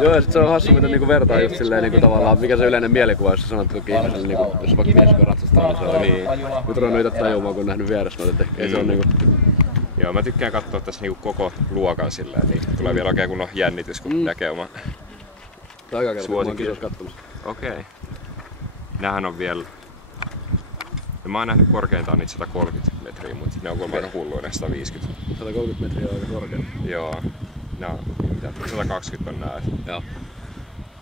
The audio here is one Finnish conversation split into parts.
Joo, ja sit se on hassu, miten niinku vertaa just silleen niinku tavallaan, mikä se yleinen mielikuva, jos sä sanot jokin ihmiselle, niinku, jos vaikka mies ratsastaa, niin se on niin. Nyt ruvennut itse tajumaan, kun on nähnyt vieressä noita, että ei se on niinku. Joo, mä tykkään katsoa tässä niinku koko luokan silleen, niin tulee vielä oikein kunnon jännitys, kun näkee oman suosikin katsomassa. Okei. Nämähän on vielä. Ja mä oon nähnyt korkeintaan niitä 130 metriä, mutta ne on kuulemma aika hulluja, 150. 130 metriä on aika korkea. Joo. Nää on, mitä, 120 on nää. Joo.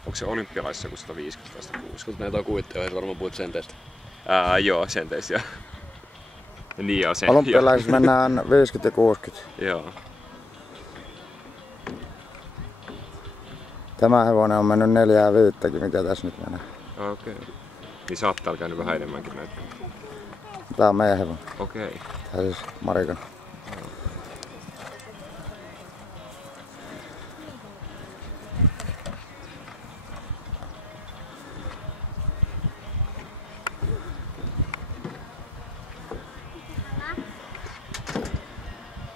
Onko se olympialaisissa joku 150 tai 160? Kun näitä on kuitteja, ei se varmaan puhut senteistä. Joo, senteistä joo. Niin joo, se. Olympialaisissa mennään 50 ja 60. Joo. Tämä hevonen on mennyt 4 ja 5, mikä tässä nyt menee. Okei. Niin sä oot täällä käynyt vähän enemmänkin näitä. Tää on meidän hevonen. Okei. Tää siis Marikan.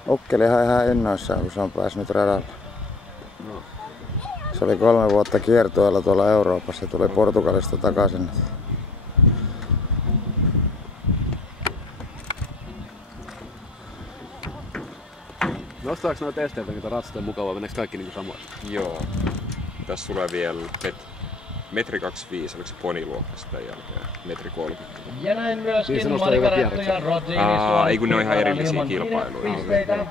Ukkelihan ihan innoissaan, kun se on päässyt radalle. No. Se oli 3 vuotta kiertueella tuolla Euroopassa ja tuli Portugalista takaisin. Nostaako noita esteitä, mitä ratsastaa mukavaa? Meneekö kaikki niinku samoin? Joo. Tässä tulee vielä metri 25, oliko se poniluokka sitten jälkeen? Metri 30. Ja näin myöskin Margaretto ja Rodriguez. Ei kun ne on ihan erillisiä kilpailuja.